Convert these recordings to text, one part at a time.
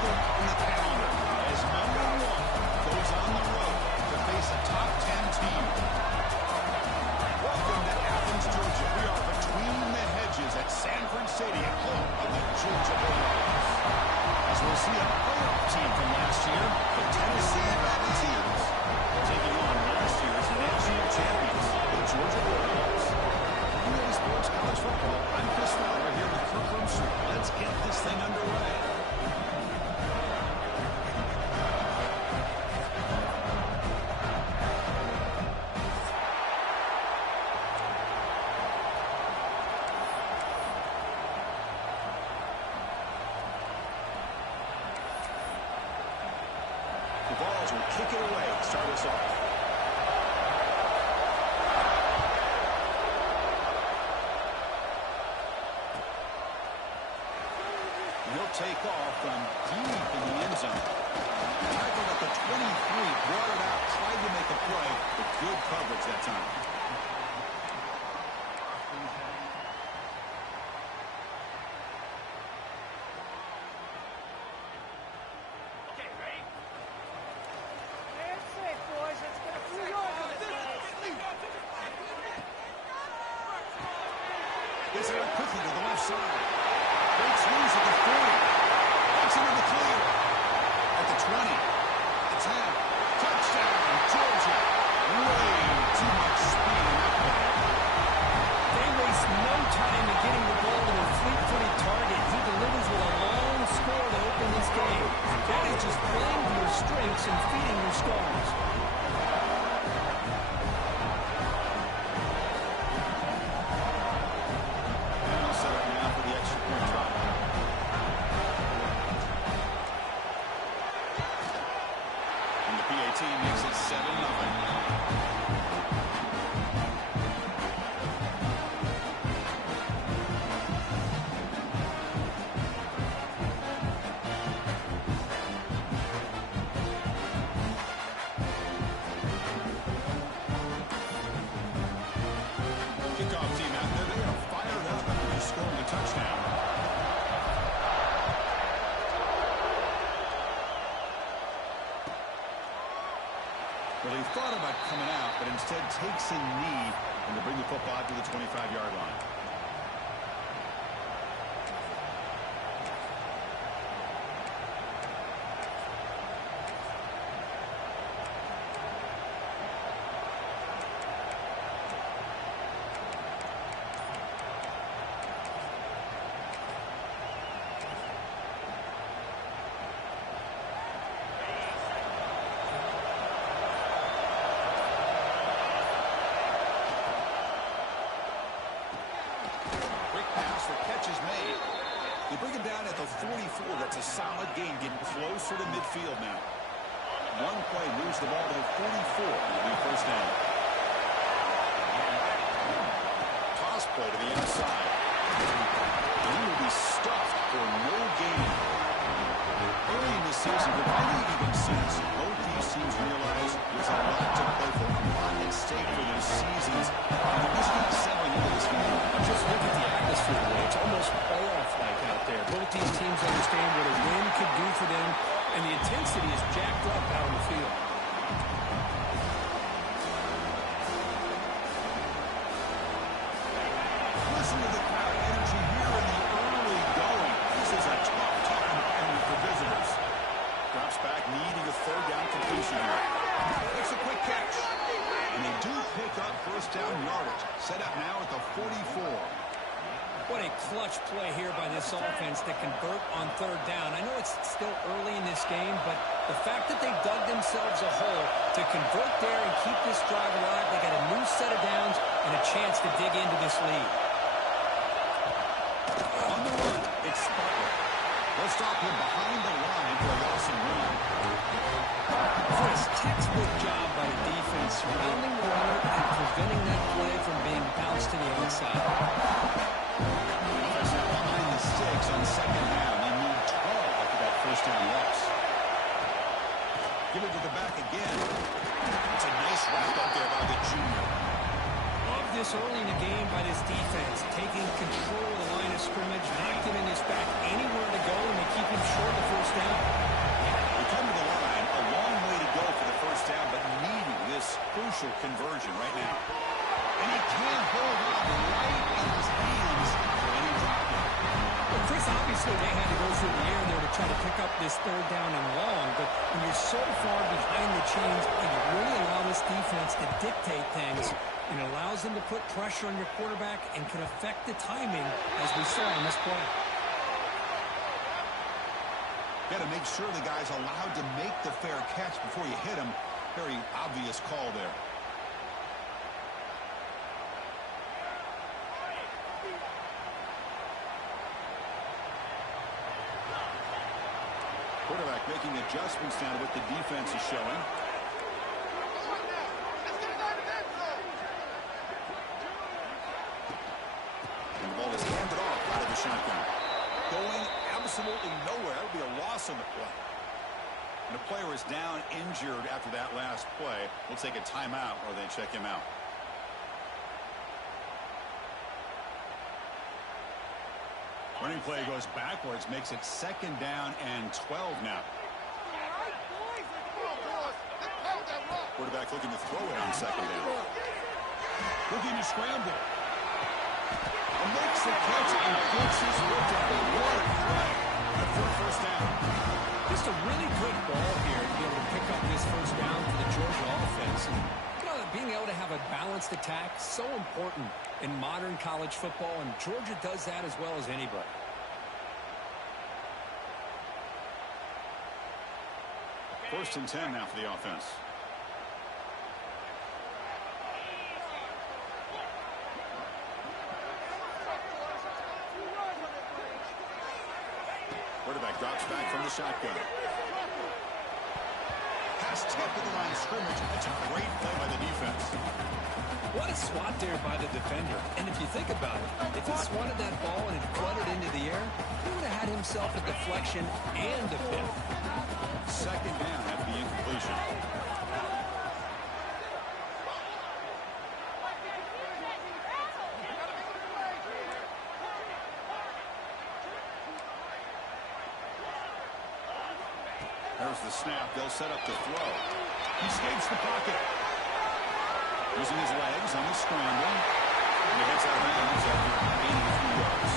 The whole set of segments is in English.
wrinkle on the calendar as number 1 goes on the road to face a top 10 team. Welcome to Athens, Georgia. We are between the hedges at Sanford Stadium, home of the Georgia Bulldogs. As we'll see a playoff team from last year, the Tennessee Volunteers, taking on last year's national champions, the Georgia Bulldogs. UGA Sports College Football. I'm Chris Fowler here with Kirk Rumstree. Let's get this thing underway. The Vols will kick it away to start us off. He'll take off from deep in the end zone. Tackled at the 23, brought it out, tried to make a play, but good coverage that time. Okay, ready? That's it, boys. Let's get a few yards on this guy. Gets it out quickly to the left side. Great squeeze at the 40. Gets into the clear. At the 20. The 10. Touchdown, Georgia. Way too much speed in that play. They waste no time in getting the ball to a fleet-footed target. He delivers with a long score to open this game. That is just playing to your strengths and feeding your stars. Makes it 7-0. Kickoff team out there, they are fired up after they scored the touchdown. Well, he thought about coming out, but instead takes a knee and to bring the football to the 25-yard line. They bring him down at the 44. That's a solid gain, getting closer to midfield now. One play moves the ball to the 44. It'll be first down. Toss play to the outside. And he will be stuffed for no gain. Early in the season, but I think even since both these teams realize there's a lot to play for, a lot at stake for their seasons. And they're just not settling into this game. Just look at the atmosphere today. It's almost playoff-like out there. Both these teams understand what a win could do for them, and the intensity is jacked up out on the field. Listen to the crowd energy here in the early going. This is a tough environment for visitors. Drops back, needing a third down completion here. Makes a quick catch. And they do pick up first down yardage. Set up now at the 44. What a clutch play here by this offense to convert on third down. I know it's still early in this game, but the fact that they dug themselves a hole to convert there and keep this drive alive, they got a new set of downs and a chance to dig into this lead. On the run, it's Sparkler. They'll stop him behind the line for a awesome run. Chris, textbook job by the defense, surrounding the runner and preventing that play from being bounced to the outside. Offense now behind the sticks on second down. They need 12 after that first down loss. Give it to the back again. It's a nice wrap up there by the junior. Love this this early in the game by this defense, taking control of the line of scrimmage, not giving this back anywhere to go, and they keep him short of the first down. They come to the line, a long way to go for the first down, but needing this crucial conversion right now. And he can't hold on right in his hands, and he dropped it. Well, Chris, obviously they had to go through the air there to try to pick up this third down and long, but when you're so far behind the chains, and you really allow this defense to dictate things, it allows them to put pressure on your quarterback and can affect the timing, as we saw in this play. Got to make sure the guy's allowed to make the fair catch before you hit him. Very obvious call there. Quarterback making adjustments down to what the defense is showing. And the ball is handed off out of the shotgun. Going absolutely nowhere. That would be a loss on the play. And the player is down injured after that last play. We'll take a timeout or they check him out. Running play goes backwards, makes it 2nd down and 12 now. Quarterback looking to throw it on 2nd down. Looking to scramble. And makes the catch and gets his foot down. What a play for a first down. Just a really good ball here to be able to pick up this first down for the Georgia offense. And, you know, being able to have a balanced attack, so important in modern college football, and Georgia does that as well as anybody. First and 10 now for the offense. Quarterback drops back from the shotgun. Pass tipped to the line of scrimmage. That's a great play by the defense. What a swat there by the defender. And if you think about it, if he swatted that ball and it flooded into the air, he would have had himself a deflection and a pick. 2nd down after the incompletion. There's the snap. They'll set up the throw. He escapes the pocket. Using his legs on the scramble. And he gets out of bounds after gaining a few yards.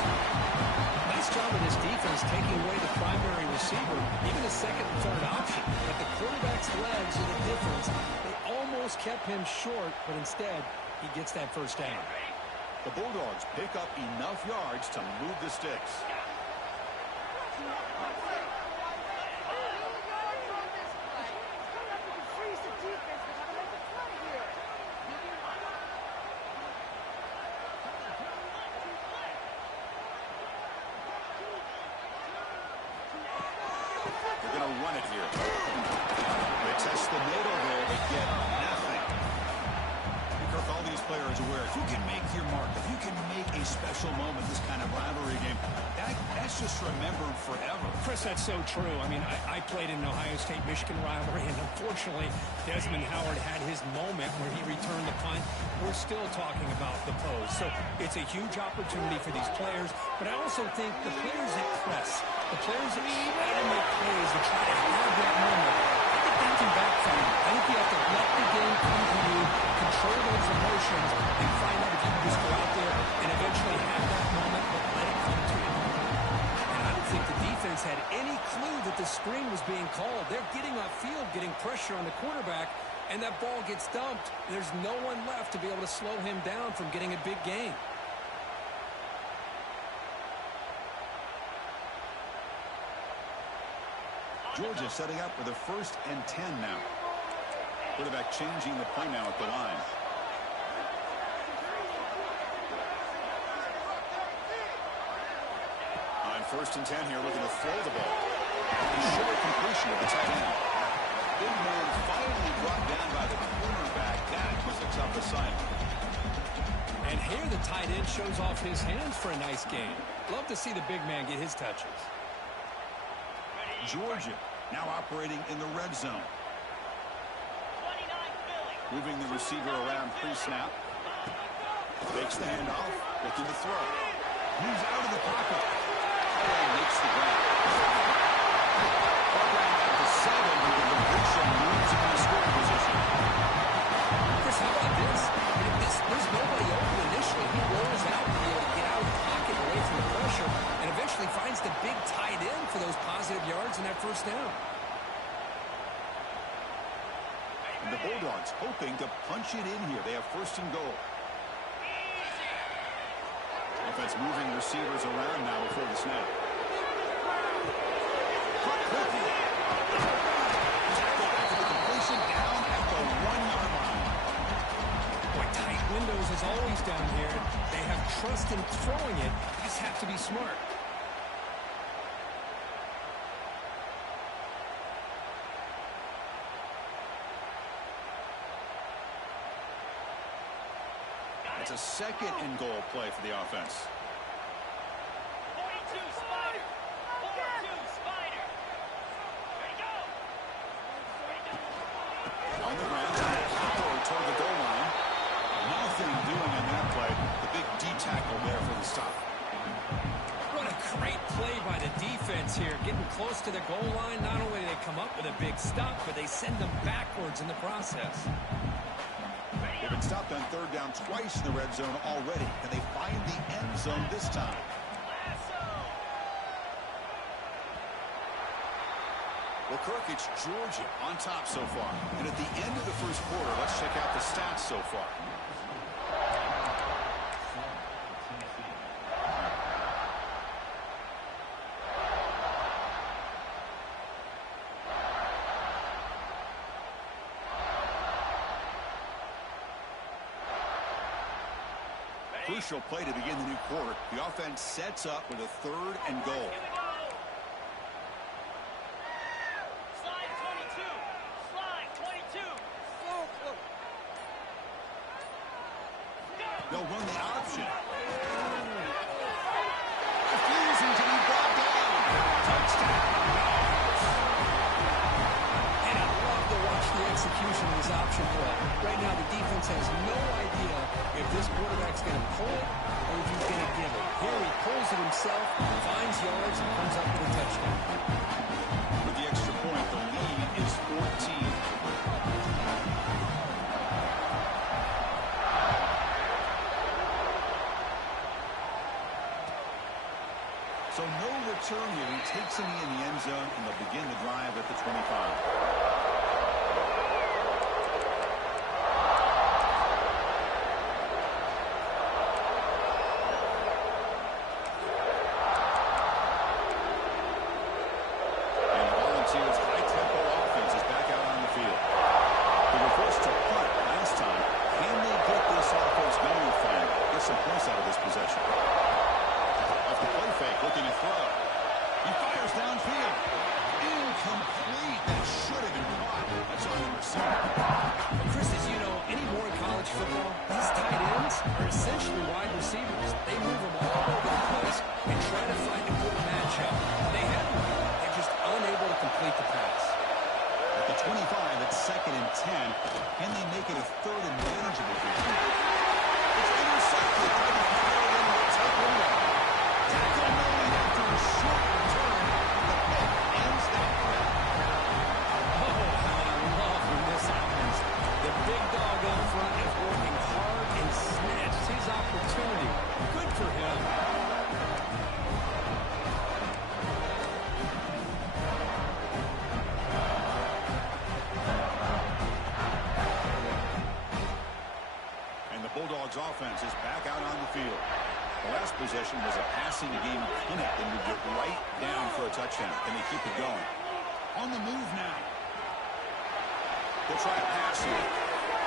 Nice job of this defense taking away the primary receiver, even a 2nd and 3rd option. But the quarterback's legs are the difference. They almost kept him short, but instead, he gets that first down. The Bulldogs pick up enough yards to move the sticks. They're going to run it here. They test the middle there to get nothing. Kirk, all these players aware, if you can make your mark, if you can make a special moment, this kind of rivalry game, that's just remembered forever. Chris, that's so true. I mean, I played in an Ohio State-Michigan rivalry, and unfortunately, Desmond Howard had his moment where he returned the punt. We're still talking about the pose. So it's a huge opportunity for these players, but I also think the players that press, the players that try to make plays and try to have that moment, I think that can backfire. I think you have to let the game come to you, control those emotions, and find out if you can just go out there and eventually have that moment, but let it come to you. And I don't think the defense had any clue that the screen was being called. They're getting upfield, getting pressure on the quarterback, and that ball gets dumped. There's no one left to be able to slow him down from getting a big gain. Georgia setting up for the 1st and 10 now. Quarterback changing the play now at the line. On 1st and 10 here, looking to throw the ball. Short completion of the tight end. Big man finally brought down by the cornerback. That was a tough assignment. And here the tight end shows off his hands for a nice game. Love to see the big man get his touches. Georgia now operating in the red zone. Moving the receiver around pre-snap. Fakes the handoff, looking to throw. Moves out of the pocket. Howard makes the grab. Program at the 7 with the completion moves into scoring position. Chris, how about this? There's nobody open initially. He rolls out to be able to get out of the pocket away from the pressure and eventually finds the big tight end for those positive yards in that first down. And the Bulldogs hoping to punch it in here. They have first and goal. Offense moving receivers around now before the snap. Caught quickly. Tackle after the completion down at the 1-yard line. Boy, tight windows as always down here. They have trust in throwing it. Just have to be smart. It's a second and goal play for the offense. 42 Spider. 42 Spider. Ready, go. On the ground, power toward the goal line. Nothing doing on that play. The big D tackle there for the stop. What a great play by the defense here. Getting close to the goal line. Not only do they come up with a big stop, but they send them backwards in the process. They've been stopped on third down twice in the red zone already. Can they find the end zone this time? Well, Kirk, it's Georgia on top so far. And at the end of the first quarter, let's check out the stats so far. Crucial play to begin the new quarter. The offense sets up with a third and goal. Slide 22. Slide 22. They'll run the option. Refusing to be brought down. Touchdown. And I love to watch the execution of this option play. Right now, the defense has no idea if this quarterback's going to pull it or if he's going to give it. Here he pulls it himself, finds yards, and comes up with a touchdown. With the extra point, the lead is 14. So no return here. He takes him in the end zone, and they'll begin the drive at the 25. Offense is back out on the field. The last possession was a passing game clinic that would get right down for a touchdown. Can they keep it going? On the move now. They'll try a pass here.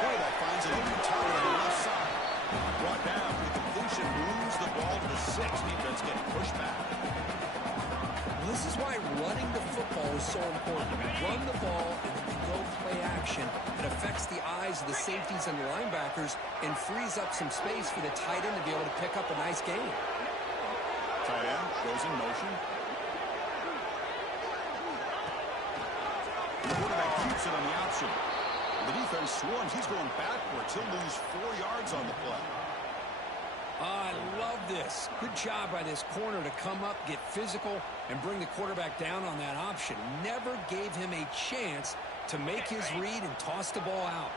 Quarterback finds an open target on the left side. Brought down. The completion moves the ball to the 6. Defense getting pushed back. Well, this is why running the football is so important. You run the ball and then you go play action. It affects the eyes of the safeties and the linebackers and frees up some space for the tight end to be able to pick up a nice gain. Tight end goes in motion. The quarterback keeps it on the option. The defense swarms. He's going backwards. He'll lose 4 yards on the play. I love this. Good job by this corner to come up, get physical, and bring the quarterback down on that option. Never gave him a chance to make his read and toss the ball out.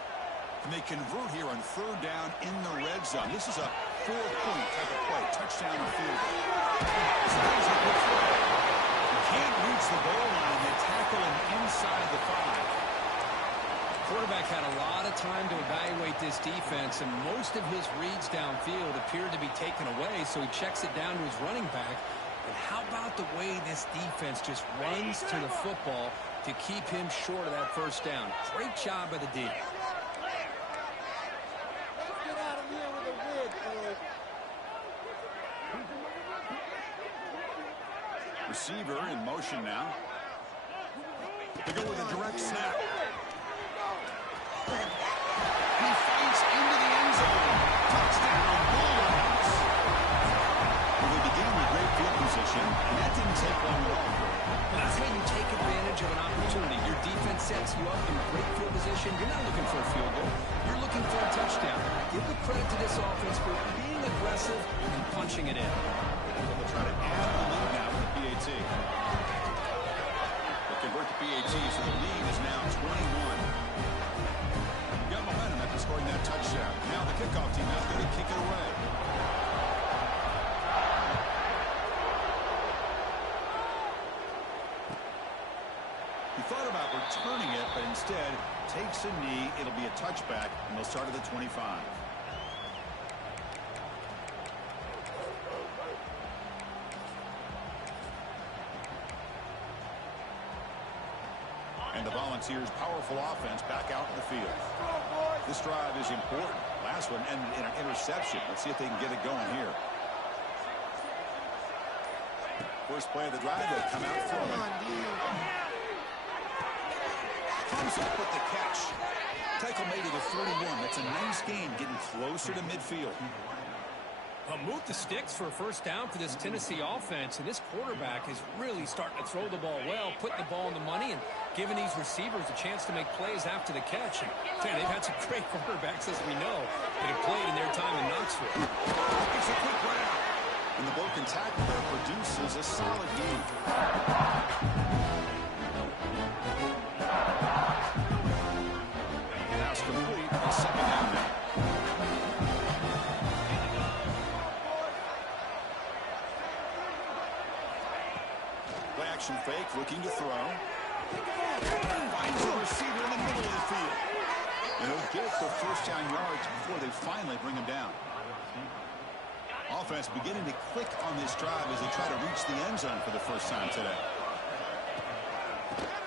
And they convert here on third down in the red zone. This is a 4-point type of play. Touchdown or field goal. You can't reach the goal line. They tackle him inside the 5. Quarterback had a lot of time to evaluate this defense, and most of his reads downfield appeared to be taken away, so he checks it down to his running back. And how about the way this defense just runs to the football to keep him short of that first down? Great job by the D. Receiver in motion now. They go with a direct snap. He fights into the end zone. Touchdown, Bulldogs. Well, they began with great field position, and that didn't take long at all. Well, that's how you take advantage of an opportunity. Your defense sets you up in great field position. You're not looking for a field goal. You're looking for a touchdown. Give the credit to this offense for being aggressive and punching it in. They'll try to add the lead now with the PAT. They convert the PAT, so the lead is now 21. Got momentum after scoring that touchdown. Now the kickoff team out there to kick it away. He thought about returning it, but instead takes a knee. It'll be a touchback, and they'll start at the 25. And the Volunteers' powerful offense back out in the field. This drive is important. Last one ended in an interception. Let's see if they can get it going here. First play of the drive, they come out throwing. Comes up with the catch. Tackle made it a 41. That's a nice gain, getting closer to midfield. Move the sticks for a first down for this Tennessee offense, and this quarterback is really starting to throw the ball well, putting the ball in the money, and giving these receivers a chance to make plays after the catch. And they've had some great quarterbacks, as we know, that have played in their time in Knoxville. It's a quick round. And the broken tackle there produces a solid gain. Pass complete. A second down now. Action fake, looking to throw. Finds the receiver in the middle of the field. And he'll get the first down yards before they finally bring him down. Offense beginning to click on this drive as they try to reach the end zone for the first time today.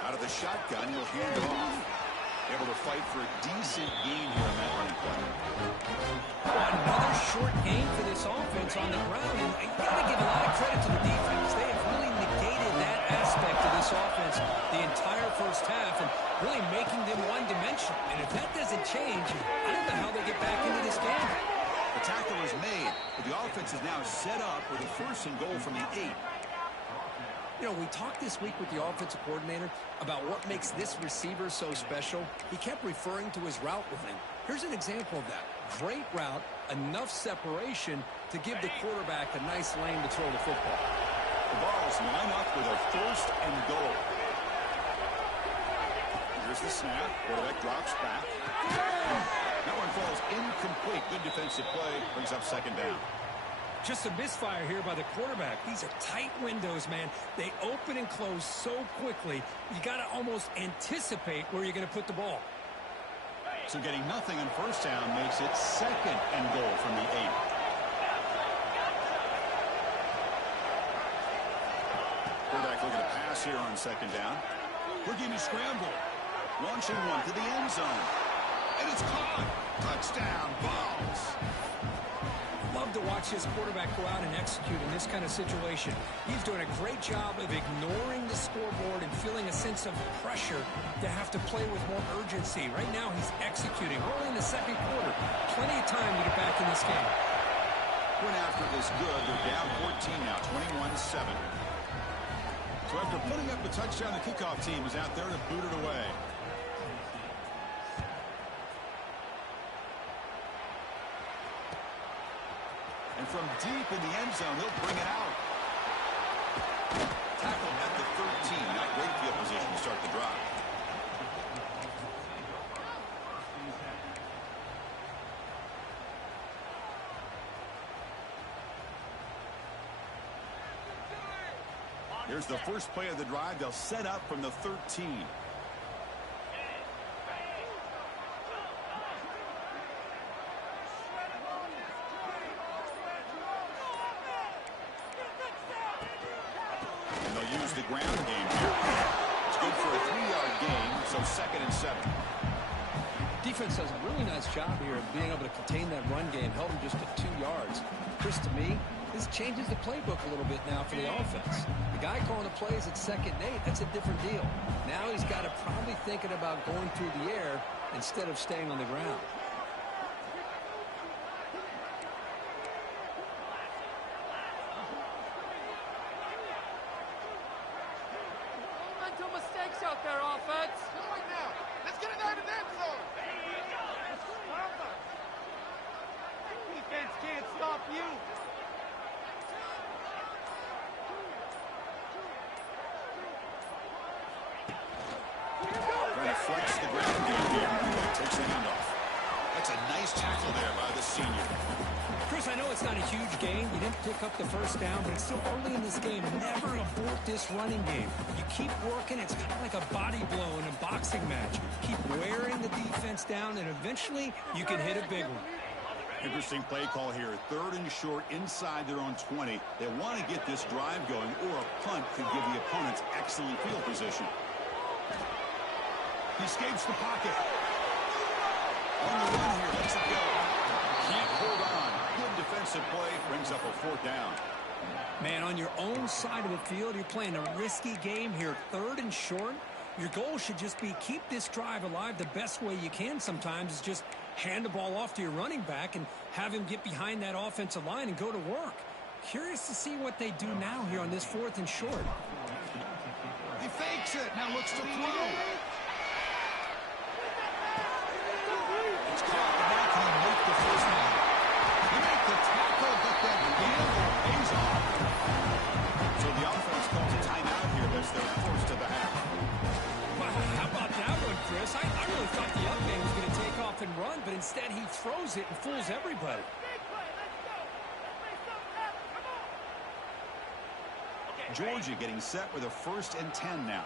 Out of the shotgun, he'll hand it off. Able to fight for a decent gain here on that running play. Another short gain for this offense on the ground, and you got to give a lot of credit to the defense. They have really negated that aspect of this offense the entire first half and really making them one-dimensional. And if that doesn't change, I don't know how they get back into this game. The tackle is made, but the offense is now set up with a first and goal from the 8. You know, we talked this week with the offensive coordinator about what makes this receiver so special. He kept referring to his route running. Here's an example of that. Great route, enough separation to give the quarterback a nice lane to throw the football. The Vols line up with a first and goal. Here's the snap. Quarterback drops back. That one falls incomplete. Good defensive play. Brings up second down. Just a misfire here by the quarterback. These are tight windows, man. They open and close so quickly, you got to almost anticipate where you're going to put the ball. So getting nothing on first down makes it second and goal from the 8. Quarterback looking to pass here on second down. Looking to scramble. Launching one to the end zone. And it's caught. Touchdown, Vols. Love to watch this quarterback go out and execute in this kind of situation. He's doing a great job of ignoring the scoreboard and feeling a sense of pressure to have to play with more urgency. Right now, he's executing. We're in the second quarter. Plenty of time to get back in this game. Went after is good. They're down 14 now, 21-7. So after putting up a touchdown, the kickoff team is out there to boot it away. And from deep in the end zone, he'll bring it out. Tackled at the 13. Not great field position to start the drive. Here's the first play of the drive. They'll set up from the 13. And they'll use the ground game here. It's good for a 3-yard gain, so 2nd and 7. Defense does a really nice job here of being able to contain that run game, held them just at 2 yards. Chris, to me, this changes the playbook a little bit now for the offense. The guy calling the plays at 2nd and 8, that's a different deal. Now he's got to probably thinking about going through the air instead of staying on the ground. Mental mistakes out there, offense. Right now. Let's get it out of the end zone. Defense can't stop you. Trying to flex the ground game here. Takes the handoff. That's a nice tackle there by the senior. Chris, I know it's not a huge gain. You didn't pick up the first down, but it's still early in this game. Never abort this running game. You keep working. It's kind of like a body blow in a boxing match. Keep wearing the defense down, and eventually you can hit a big one. Interesting play call here. 3rd and short inside their own 20. They want to get this drive going, or a punt could give the opponents excellent field position. He escapes the pocket. On the run here, lets it go. Can't hold on. Good defensive play. Brings up a 4th down. Man, on your own side of the field, you're playing a risky game here. 3rd and short. Your goal should just be keep this drive alive. The best way you can sometimes is just hand the ball off to your running back and have him get behind that offensive line and go to work. Curious to see what they do now here on this 4th and short. He fakes it. Now looks to throw. It's caught. Now can he make the first down? He makes the tackle, but that gamble pays off. So the offense calls a timeout here as they're forced to the half. Wow, how about that one, Chris? I really thought the up game was going to take off and run, but instead he throws it and fools everybody. Georgia getting set with a 1st and 10 now.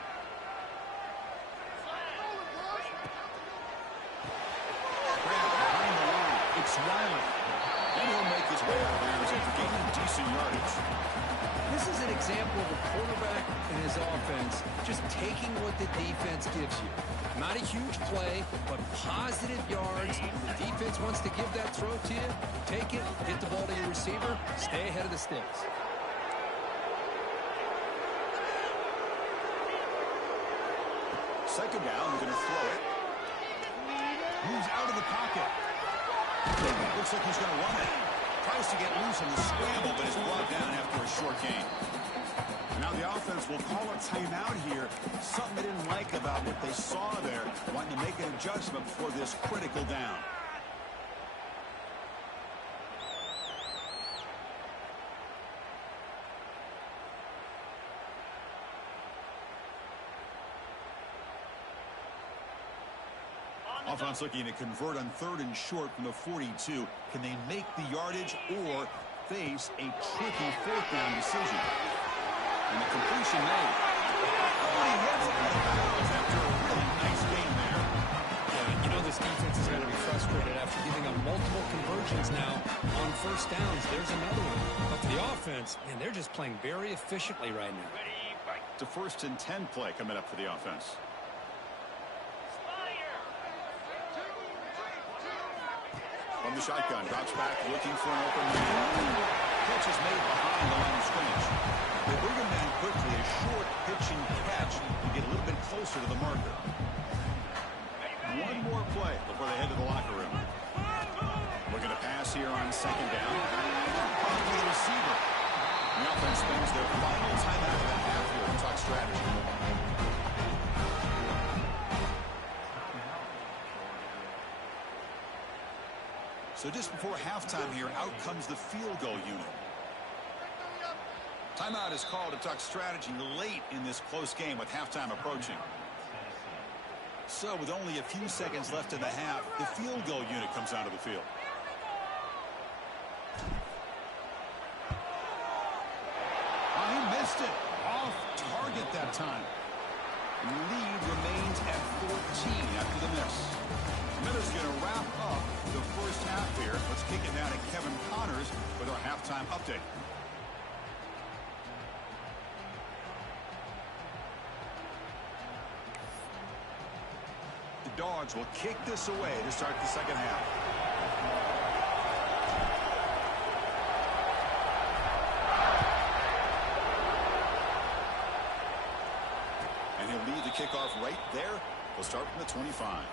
Behind the line, it's Riley. And he'll make his way out of bounds after gaining decent yardage. This is an example of a quarterback and his offense just taking what the defense gives you. Not a huge play, but positive yards. The defense wants to give that throw to you. Take it, hit the ball to your receiver, stay ahead of the sticks. Second down, they're going to throw it. Moves out of the pocket. Looks like he's going to run it. Tries to get loose in the scramble, but is brought down after a short gain. Now the offense will call a timeout here. Something they didn't like about what they saw there. Wanting to make an adjustment before this critical down. Offense looking to convert on 3rd and short from the 42. Can they make the yardage or face a tricky 4th down decision? And the completion made. Oh, he hits it out of bounds after a really nice game there. Yeah, you know this defense is going to be frustrated after giving up multiple conversions now on 1st downs. There's another one. But for the offense, man, they're just playing very efficiently right now. It's a 1st and 10 play coming up for the offense. From the shotgun, drops back, looking for an open man. Catch is made behind the line of scrimmage. They bring him down quickly, a short pitch and catch to get a little bit closer to the marker. One more play before they head to the locker room. Looking to pass here on 2nd down. Off to the receiver. The offense spends their final time out of the half here to talk strategy. So just before halftime here, out comes the field goal unit. Timeout is called to talk strategy late in this close game with halftime approaching. So with only a few seconds left in the half, the field goal unit comes onto the field. Oh, he missed it. Off target that time. Lead remains at 14 after the miss. Miller's going to wrap up the first half here. Let's kick it down to Kevin Connors with our halftime update. The Dogs will kick this away to start the second half. And he'll lead the kickoff right there. We'll start from the 25.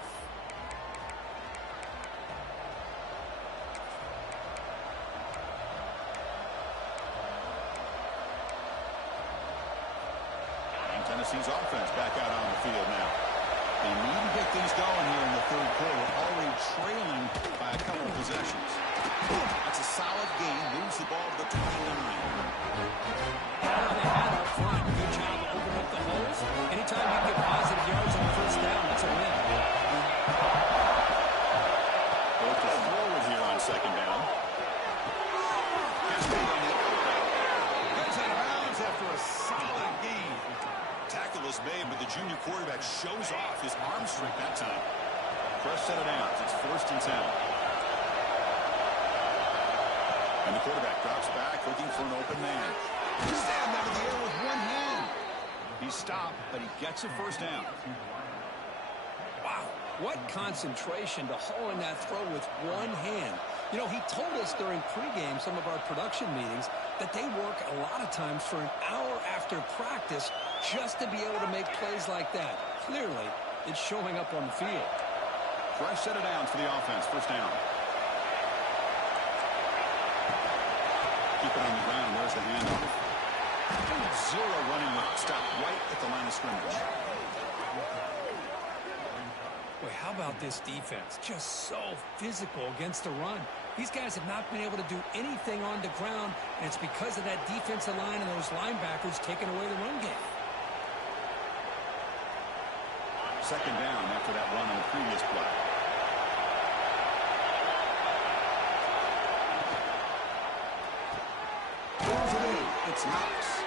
And Tennessee's offense back out on the field now. They need to get things going here in the third quarter, already trailing by a couple of possessions. That's a solid gain, moves the ball to the 29. They had up front. Good job of opening up the holes. Anytime you get positive yards on first down, that's a win. Both to forward here on second down. Gets beat on the outright. Goes out of bounds after a solid gain. Tackle is made, but the junior quarterback shows off his arm strength that time. Fresh set of downs. It's 1st and 10. And the quarterback drops back, looking for an open man. Stand out of the air with one hand. He stopped, but he gets a first down. Wow, what concentration to haul in that throw with one hand. You know, he told us during pregame, some of our production meetings, that they work a lot of times for an hour after practice just to be able to make plays like that. Clearly, it's showing up on the field. Fresh set of downs for the offense. First down. Keep it on the ground. There's the handoff. Zero running route. Stop right at the line of scrimmage. Boy, how about this defense? Just so physical against the run. These guys have not been able to do anything on the ground, and it's because of that defensive line and those linebackers taking away the run game. Second down after that run on the previous play. It's Knox.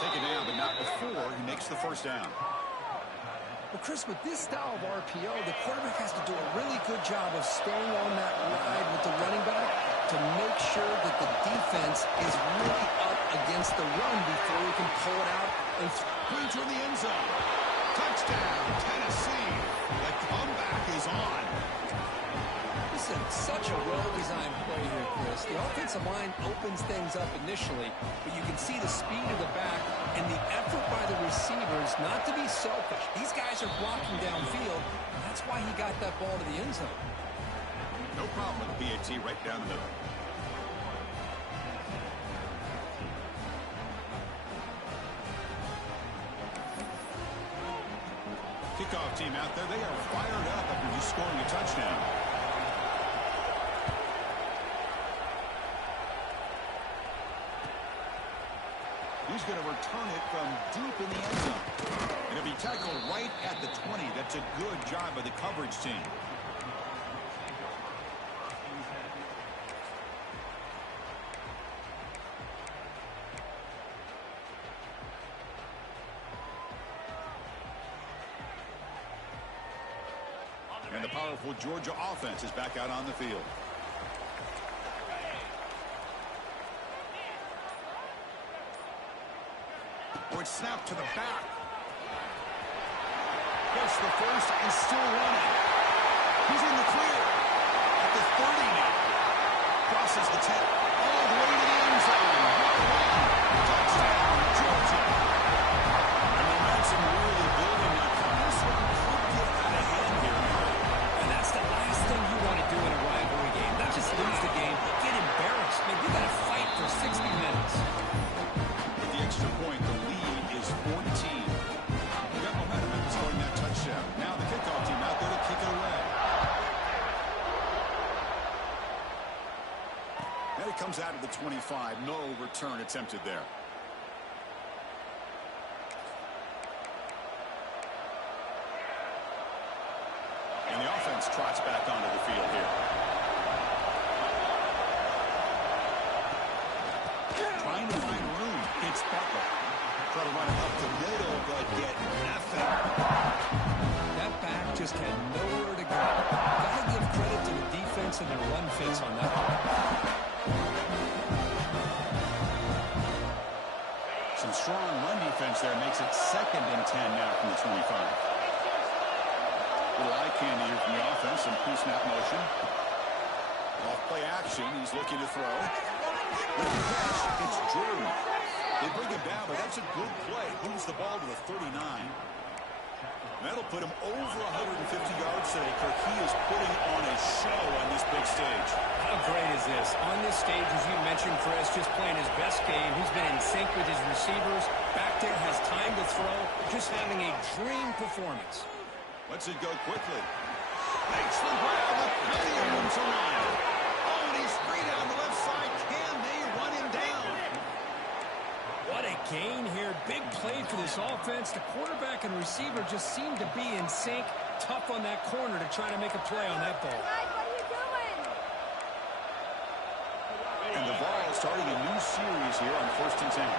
Take it down, but not before he makes the first down. Well, Chris, with this style of RPO, the quarterback has to do a really good job of staying on that ride with the running back to make sure that the defense is really up against the run before he can pull it out and into the end zone. Touchdown, Tennessee. The comeback is on. Listen, such a well-designed play here, Chris. The offensive line opens things up initially, but you can see the speed of the back and the effort by the receivers not to be selfish. These guys are blocking downfield, and that's why he got that ball to the end zone. No problem with the PAT right down the middle. Kickoff team out there, they are fired up after just scoring a touchdown. He's going to return it from deep in the end zone. And it'll be tackled right at the 20. That's a good job by the coverage team. And the powerful Georgia offense is back out on the field. Snap to the back. Gets the first and still running. He's in the clear at the 30 now. Crosses the 10 all the way to the end zone. Touchdown, Georgia. And momentum really building now. This one could get out of hand here. And that's the last thing you want to do in a rivalry game. Not just lose the game, but get embarrassed. Man, you got to fight for 60 minutes. With the extra point, the lead is 14. We got momentum after scoring that touchdown. Now the kickoff team out there to kick it away. And it comes out of the 25. No return attempted there. And the offense trots back onto the field here. Trying to find room. It's Butler. Try to run it up the middle, but get nothing. That back just had nowhere to go. Got to give credit to the defense and their run fits on that one. Some strong run defense there makes it 2nd and 10 now from the 25. Little eye candy here from the offense. Some pre-snap motion. Off play action. He's looking to throw. With the catch, it's Jordan. They bring him down, but that's a good play. Moves the ball to the 39. That'll put him over 150 yards today. Kirk, he is putting on a show on this big stage. How great is this? On this stage, as you mentioned, Chris, just playing his best game. He's been in sync with his receivers. Back there, has time to throw. Just having a dream performance. Lets it go quickly. Makes the grab. The penalty moves around. Oh, and he's free down the left side. Can they run him down? What a gain here. Big play for this offense. The quarterback and receiver just seem to be in sync. Tough on that corner to try to make a play on that ball. What are you doing? And the ball starting a new series here on 1st and 10.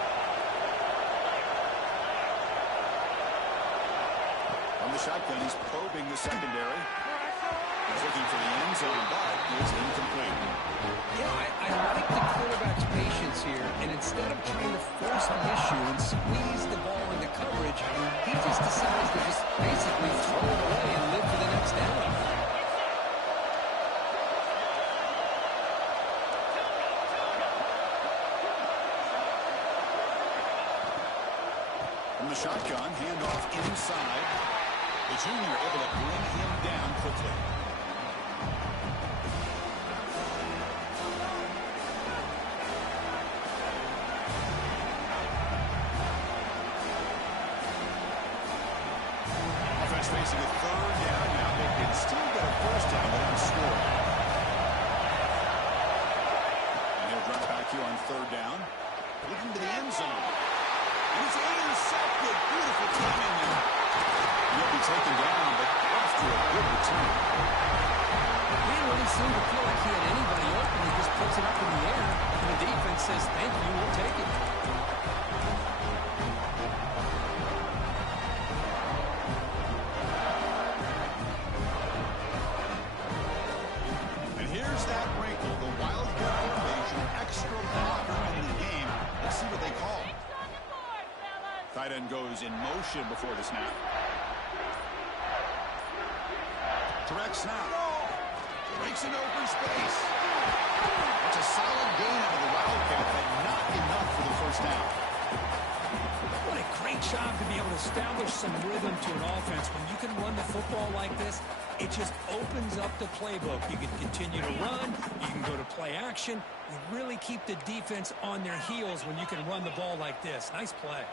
From the shotgun, he's probing the secondary. He's looking for the end zone, but it's incomplete. Yeah, I like the quarterback's patience here, and instead of trying to force the issue and squeeze the ball into coverage, he just decides to just basically throw it away and live for the next down. From the shotgun, handoff inside. The junior able to bring him down quickly. Offense facing a 3rd down now. They can still get a 1st down without scoring. And he'll drop back here on 3rd down. Looking to the end zone. And it's intercepted. Beautiful timing there. He'll be taken down, but after a good return. He didn't really seem to feel like he had anybody open. He just puts it up in the air, and the defense says, thank you, we'll take it. And here's that wrinkle. The Wildcat formation, extra blocker in the game. Let's see what they call. Tight end goes in motion before the snap. Direct snap. Breaks into open space. It's a solid gain out of the Wildcat, but not enough for the 1st down. What a great job to be able to establish some rhythm to an offense. When you can run the football like this, it just opens up the playbook. You can continue to run. You can go to play action. You really keep the defense on their heels when you can run the ball like this. Nice play.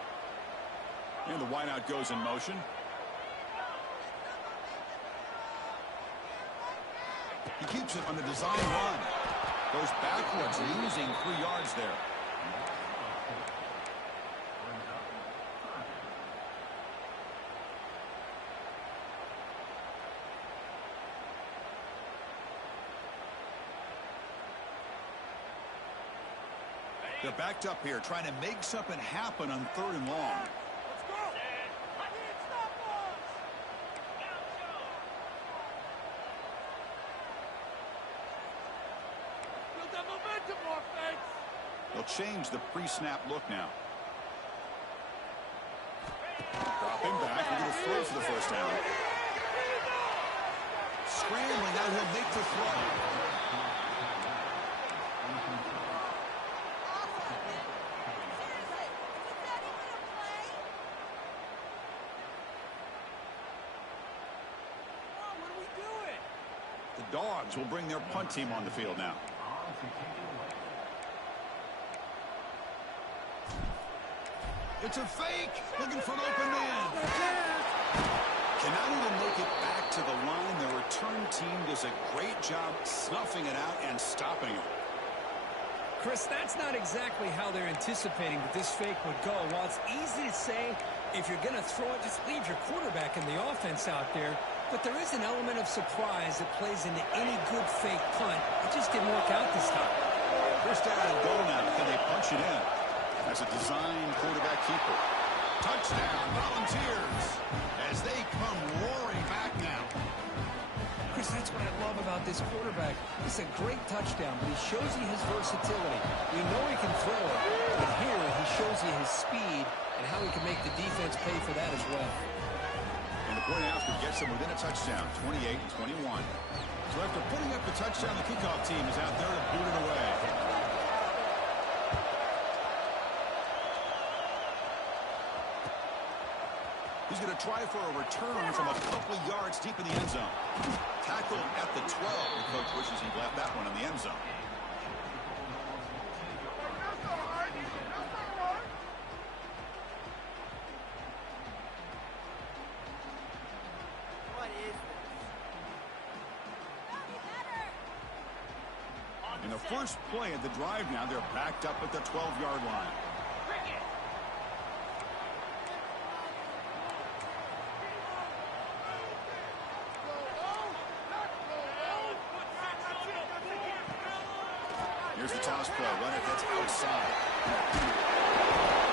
And the wideout goes in motion. He keeps it on the design run. Goes backwards, losing 3 yards there. They're backed up here, trying to make something happen on 3rd and long. They'll change the pre-snap look now. Dropping back, we're going to throw for the 1st down. Scrambling, now he'll make the throw. The Dogs will bring their punt team on the field now. It's a fake. Looking for an open man. Cannot even make it back to the line. The return team does a great job snuffing it out and stopping it. Chris, that's not exactly how they're anticipating that this fake would go. While it's easy to say, if you're going to throw it, just leave your quarterback and the offense out there. But there is an element of surprise that plays into any good fake punt. It just didn't work out this time. First down and goal now. Can they punch it in? As a design quarterback keeper. Touchdown, Volunteers, as they come roaring back now. Chris, that's what I love about this quarterback. It's a great touchdown, but he shows you his versatility. We know he can throw it, but here he shows you his speed and how he can make the defense pay for that as well. And the point after gets them within a touchdown, 28-21. So after putting up the touchdown, the kickoff team is out there to boot it away. He's going to try for a return from a couple yards deep in the end zone. Tackled at the 12. The coach wishes he left that one in the end zone. In the first play of the drive now, they're backed up at the 12-yard line. Here's the toss play. Runner heads outside.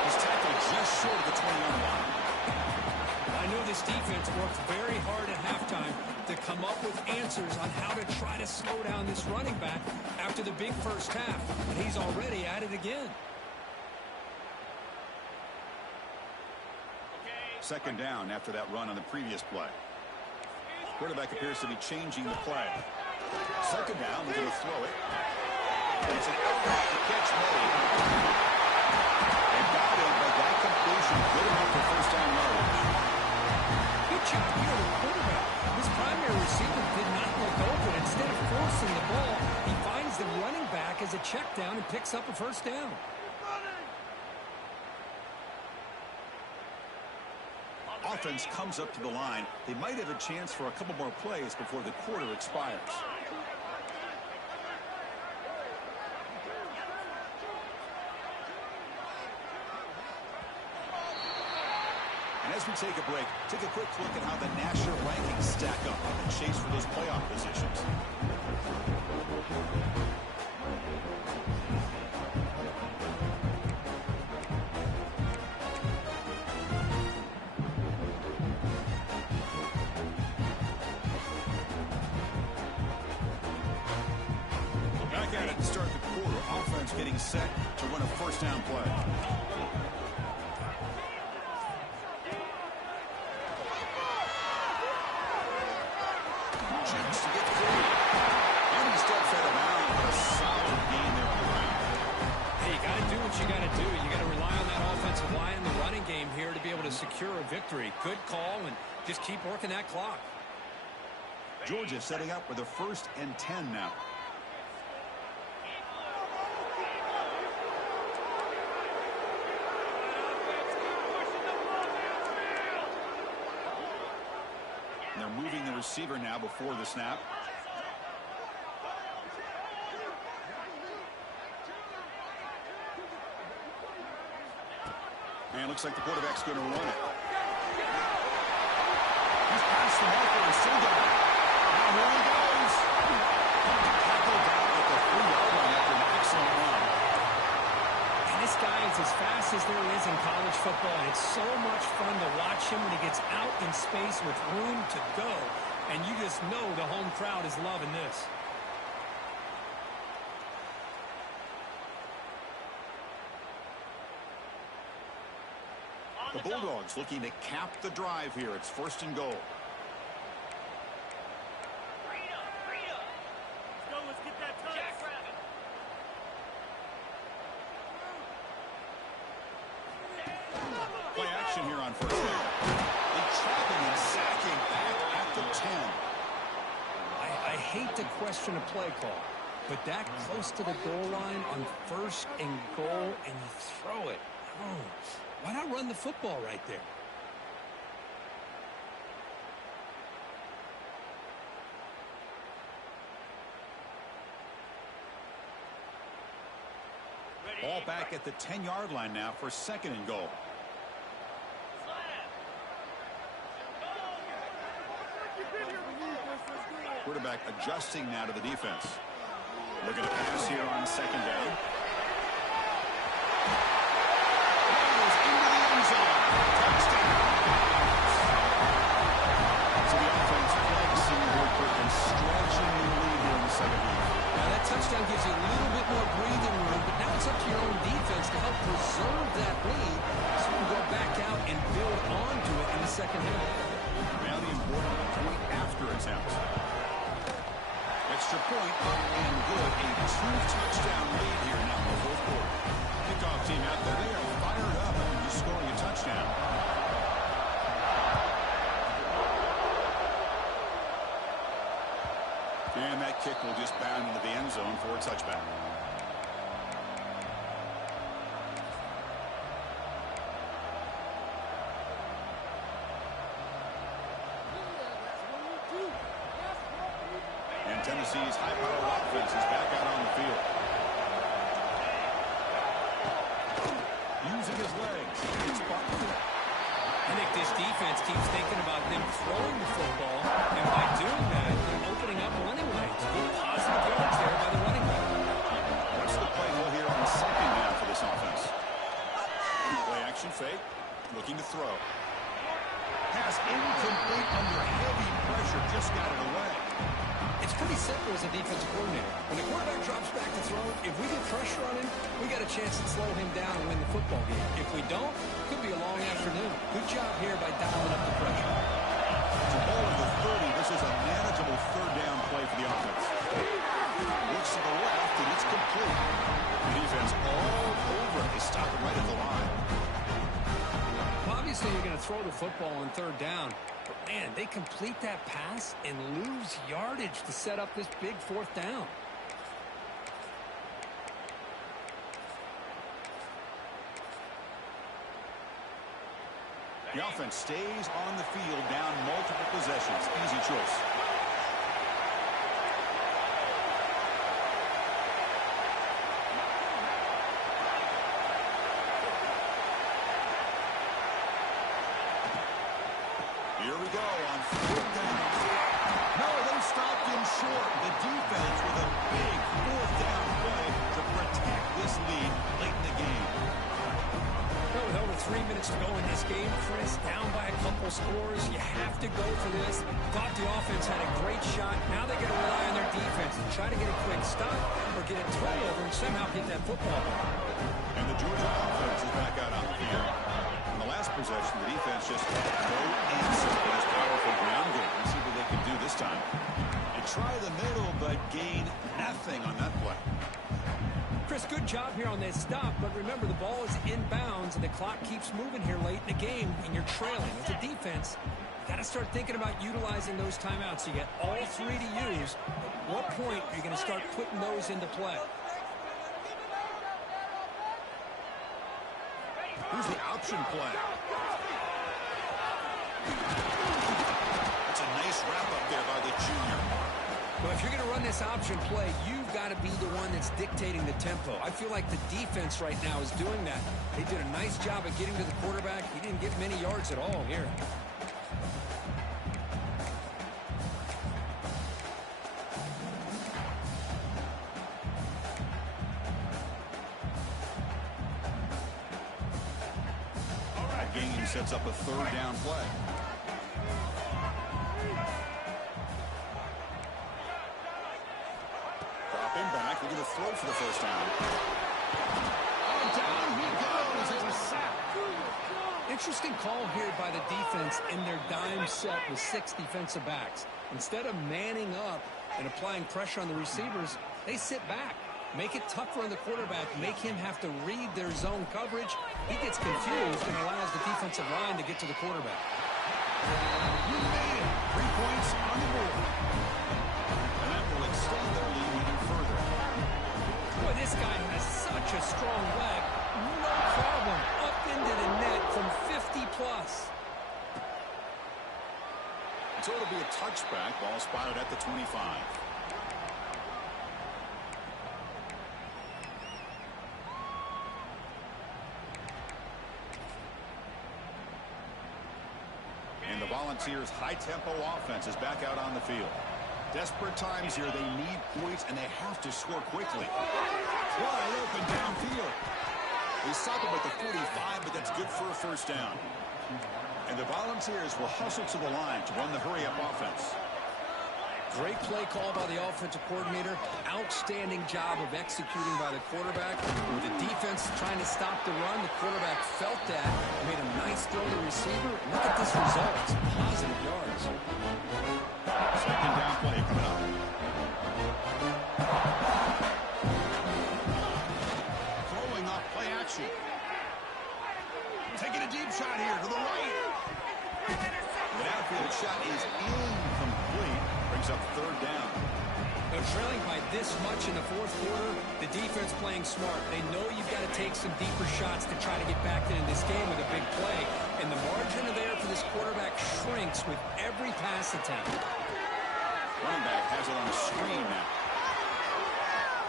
He's tackled just short of the 20-yard line. I know this defense worked very hard at halftime to come up with answers on how to try to slow down this running back after the big first half, and he's already at it again. Second down after that run on the previous play. Quarterback appears to be changing the play. Second down, they're going to throw it. It's an outright catch made. They got him, but that completion good enough for first down yardage. Good job here, the quarterback. His primary receiver did not look open. Instead of forcing the ball, he finds the running back as a check down and picks up a first down. Offense comes up to the line. They might have a chance for a couple more plays before the quarter expires. And as we take a break, take a quick look at how the national rankings stack up in the chase for those playoff positions. Back at it to start the quarter. Offense getting set to run a first down play. Chance to get through. And he steps out of bounds, but a solid gain there on the ground. Hey, you got to do what you got to do. You got to rely on that offensive line and the running game here to be able to secure a victory. Good call, and just keep working that clock. Georgia setting up with a 1st and 10 now. And they're moving the receiver now before the snap. And it looks like the quarterback's going to run it. He's past the marker and still got it. Now here he goes. Tackled down at the 3-yard line after an excellent run. And this guy is as fast as there is in college football, and it's so much fun to watch him when he gets out in space with room to go. And you just know the home crowd is loving this. The Bulldogs looking to cap the drive here. It's 1st and goal. Let's get that touch. Jackrabbit. Play action here on 1st down. They trapping and sacking back at the 10. I hate to question a play call, but that close to the goal line on 1st and goal, and you throw it. Oh, why not run the football right there? Ball back at the 10-yard line now for 2nd and goal. Quarterback adjusting now to the defense. Looking to pass here on 2nd down. Goes into the end zone. Touchdown. So the offense playing some real quick and stretching the lead here in the 2nd half. Now that touchdown gives you a little bit more breathing room, but now it's up to your own defense to help preserve that lead so you can go back out and build onto it in the 2nd half. Now the important point after attempt. Extra point up and good. A 2-touchdown lead here now in the 4th quarter. Kickoff team out there. They are fired up and just scoring a touchdown. And that kick will just bound into the end zone for a touchback. And Tennessee's high-powered offense is back out on the field. Using his legs. It's I think this defense keeps thinking about them throwing the football, and by doing that, they're opening up running lanes. Good positive yards there by the running back. What's the play goal here on 2nd down for this offense? Play action fake. Looking to throw. Pass incomplete under heavy pressure. Just got it away. It's pretty simple as a defensive coordinator. When the quarterback drops back to throw, if we get pressure on him, we got a chance to slow him down and win the football game. If we don't, it could be a long afternoon. Good job here by dialing up the pressure. To ball at the 30, this is a manageable 3rd down play for the offense. Looks to the left, and it's complete. The defense all over it. They stop it right at the line. Well, obviously, you're going to throw the football on 3rd down. But, man, they complete that pass and lose yardage to set up this big 4th down. The offense stays on the field down multiple possessions. Easy choice. Here we go on 4th down. No, they stopped him short. The defense with a big 4th down play to protect this lead late in the game. Well, with over 3 minutes to go in this game, Chris, down by a couple scores. You have to go for this. Thought the offense had a great shot. Now they got to rely on their defense to try to get a quick stop or get a turnover and somehow get that football back. And the Georgia offense is back out on the field. In the last possession, the defense just had no answer for this powerful ground game. Let's see what they can do this time. They try the middle, but gain nothing on that play. Chris, good job here on this stop, but remember the ball is inbounds and the clock keeps moving here late in the game and you're trailing. As a defense, you got to start thinking about utilizing those timeouts. You got all 3 to use. At what point are you going to start putting those into play? Here's the option play. That's a nice wrap up there by the junior. Well, if you're going to run this option play, you've got to be the one that's dictating the tempo. I feel like the defense right now is doing that. They did a nice job of getting to the quarterback. He didn't get many yards at all here. That game sets up a 3rd down play. Him back. Look at the throw for the 1st down. Oh, down he goes. It's a sack. Interesting call here by the defense in their dime set with 6 defensive backs. Instead of manning up and applying pressure on the receivers, they sit back. Make it tougher on the quarterback. Make him have to read their zone coverage. He gets confused and allows the defensive line to get to the quarterback. You made it. 3 points on the board. And that will extend their lead even further. Boy, this guy has such a strong leg. No problem. Up into the net from 50 plus. So it'll be a touchback. Ball spotted at the 25. Volunteers' high-tempo offense is back out on the field. Desperate times here. They need points, and they have to score quickly. Wide open downfield. They stop him at the 45, but that's good for a first down. And the Volunteers will hustle to the line to run the hurry-up offense. Great play call by the offensive coordinator. Outstanding job of executing by the quarterback. With the defense trying to stop the run, the quarterback felt that, made a nice throw to the receiver. Look at this result. It's positive yards. Second down play coming up. Throwing off play action. Taking a deep shot here to the right. The outfield shot is incomplete. Brings up third down. They're trailing by this much in the fourth quarter. The defense playing smart. They know you've got to take some deeper shots to try to get back into this game with a big play. And the margin of error for this quarterback shrinks with every pass attempt. Running back has it on the screen now.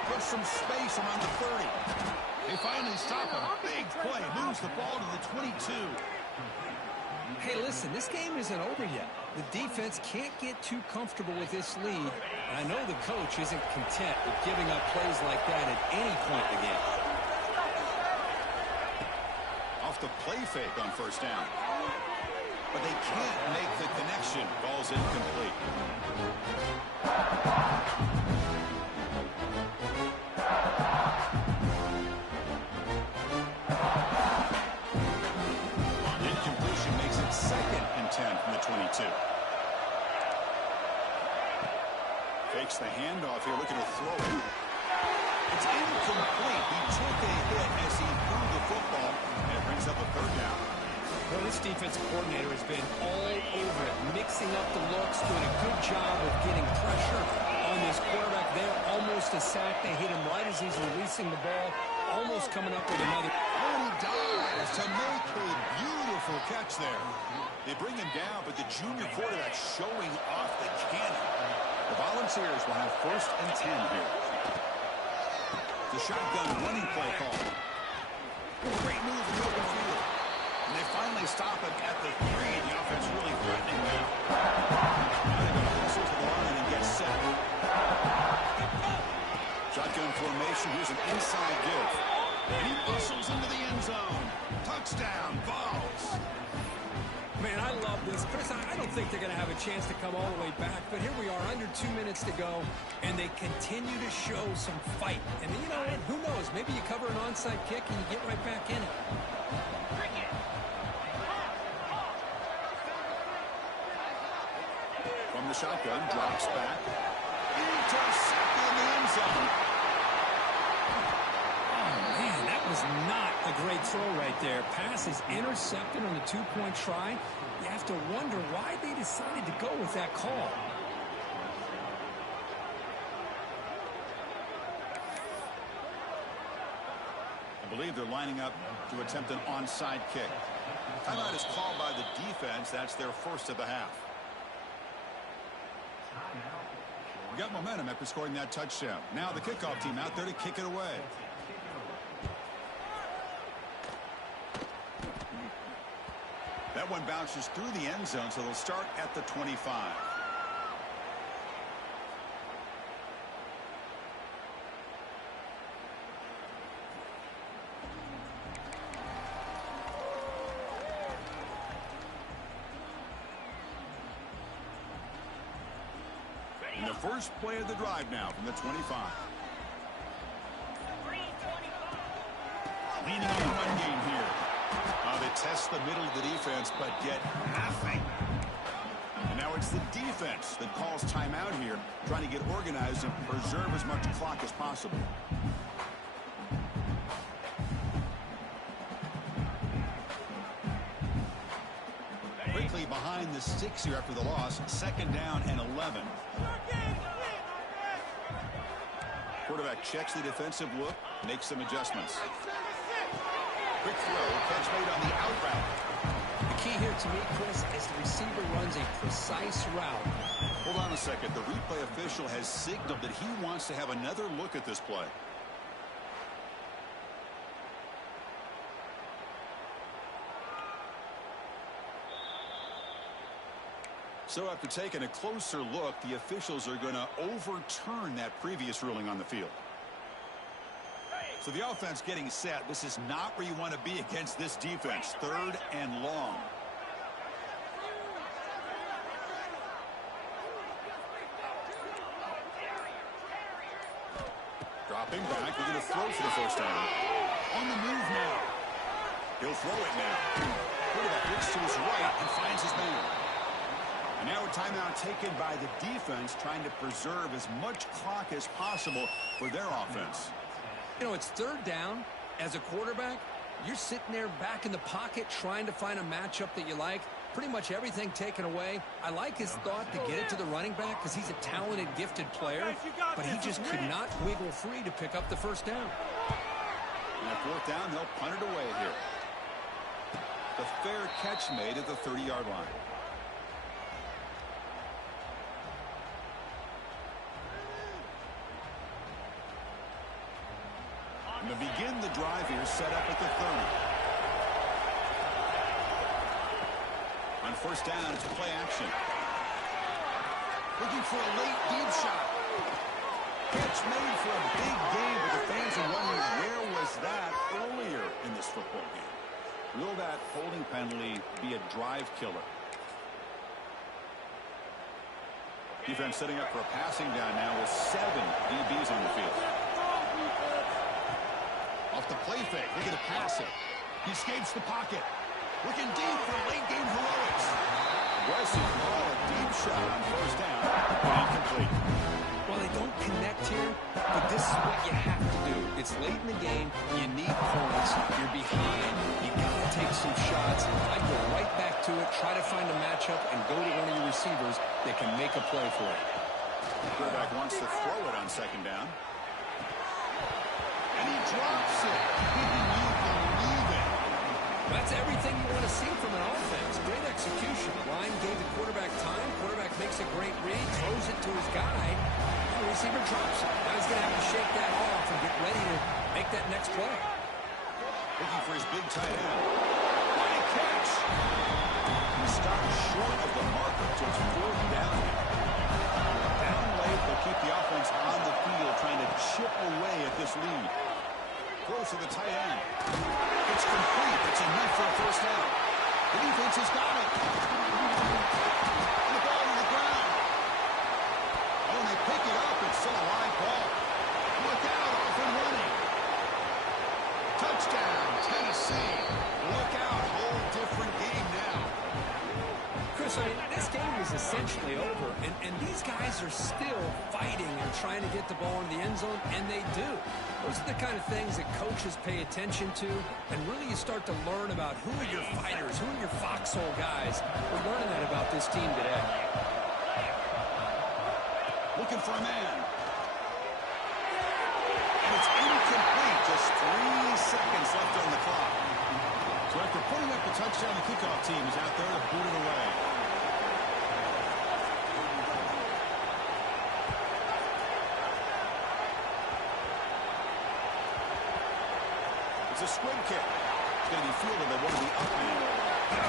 Puts some space around the 30. They finally stop him. Big play. Moves the ball to the 22. Hey, listen, this game isn't over yet. The defense can't get too comfortable with this lead. And I know the coach isn't content with giving up plays like that at any point in the game. Off the play fake on first down. But they can't make the connection. Ball's incomplete. Incompletion makes it 2nd and 10 from the 22. Fakes the handoff here, looking to throw it. It's incomplete. He took a hit as he threw the football, and it brings up a third down. Well, this defensive coordinator has been all over it, mixing up the looks, doing a good job of getting pressure on this quarterback there. Almost a sack. They hit him right as he's releasing the ball, almost coming up with another. Oh, he dives to make a beautiful catch there. They bring him down, but the junior quarterback showing off the cannon. The Volunteers will have 1st and 10 here. The shotgun running play call. Great move in the open field. And they finally stop him at the 3. The offense really threatening now. Now they're going to hustle to the line and get set. Shotgun formation. Here's an inside give. And he bustles into the end zone. Touchdown, Vols. Man, I love this. Chris, I don't think they're going to have a chance to come all the way back, but here we are, under 2 minutes to go, and they continue to show some fight. And you know what? Who knows? Maybe you cover an onside kick and you get right back in it. From the shotgun, drops back. Intercepted in the end zone. Man, that was not a great throw right there. Pass is intercepted on the 2-point try. You have to wonder why they decided to go with that call. I believe they're lining up to attempt an onside kick. Timeout is called by the defense. That's their first of the half. We got momentum after scoring that touchdown. Now the kickoff team out there to kick it away. That one bounces through the end zone, so they'll start at the 25. And the first play of the drive now from the 25. Leaning on the run game here. They test the middle of the defense, but get nothing. And now it's the defense that calls timeout here, trying to get organized and preserve as much clock as possible. Quickly behind the 6 here after the loss. 2nd down and 11. Quarterback checks the defensive look, makes some adjustments. Quick throw, catch made on the out route. The key here to me, Chris, is the receiver runs a precise route. Hold on a second. The replay official has signaled that he wants to have another look at this play. So after taking a closer look, the officials are going to overturn that previous ruling on the field. So the offense getting set. This is not where you want to be against this defense. 3rd and long. Dropping back. They're going to throw for the first down. On the move now. He'll throw it now. Quarterback looks to his right and finds his man. And now a timeout taken by the defense, trying to preserve as much clock as possible for their offense. You know, it's 3rd down. As a quarterback, you're sitting there back in the pocket trying to find a matchup that you like. Pretty much everything taken away. I like his thought to get it to the running back because he's a talented, gifted player, but he just could not wiggle free to pick up the first down. And at 4th down, they'll punt it away here. The fair catch made at the 30-yard line. And to begin the drive here, set up at the 30. On 1st down, it's play action. Looking for a late deep shot. Catch made for a big game, but the fans are wondering where was that earlier in this football game. Will that holding penalty be a drive killer? Defense setting up for a passing down now with 7 DBs on the field. Off the play fake, looking to pass it. He escapes the pocket. Looking deep for late game heroics. Aggressive ball, a deep shot on 1st down. Incomplete. Well, they don't connect here, but this is what you have to do. It's late in the game. You need points. You're behind. You got to take some shots. I'd go right back to it, try to find a matchup, and go to one of your receivers that can make a play for it. The quarterback wants to throw it on 2nd down. And he drops it. Can you believe it? That's everything you want to see from an offense. Great execution. Line gave the quarterback time. Quarterback makes a great read, throws it to his guy. The receiver drops it. Now he's going to have to shake that off and get ready to make that next play. Looking for his big tight end. What a catch! He stopped short of the marker, so it's 4th down. Down late, they'll keep the offense on the field, trying to chip away at this lead. Close to the tight end. It's complete. It's enough for a 1st down. The defense has got it. And the ball to the ground. Oh, and they pick it up. It's still a live ball. Look out, off and running. Touchdown, Tennessee. Look out, whole different game now. Chris, I mean, this game is essentially over, and these guys are still fighting and trying to get the ball in the end zone, and they do. Those are the kind of things that coaches pay attention to, and really you start to learn about who are your fighters, who are your foxhole guys. We're learning that about this team today. Looking for a man. And it's incomplete. Just 3 seconds left on the clock. So after putting up the touchdown, the kickoff team is out there to boot it away. It's a squib kick. It's going to be fielded by one of the up men.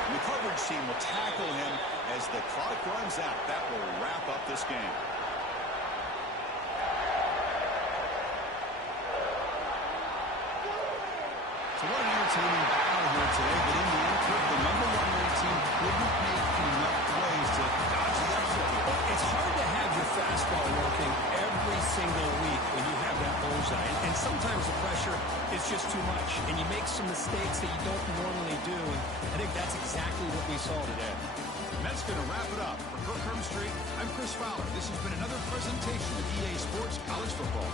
And the coverage team will tackle him as the clock runs out. That will wrap up this game. So what an entertaining battle here today, but in the end, the number 1 ranked team couldn't make enough plays to dodge the upset. It's hard to have your fastball working every single week when you have that bullseye. And sometimes the pressure is just too much, and you make some mistakes that you don't normally do. And I think that's exactly what we saw today. And that's going to wrap it up. For Kirk Street, I'm Chris Fowler. This has been another presentation of EA Sports College Football.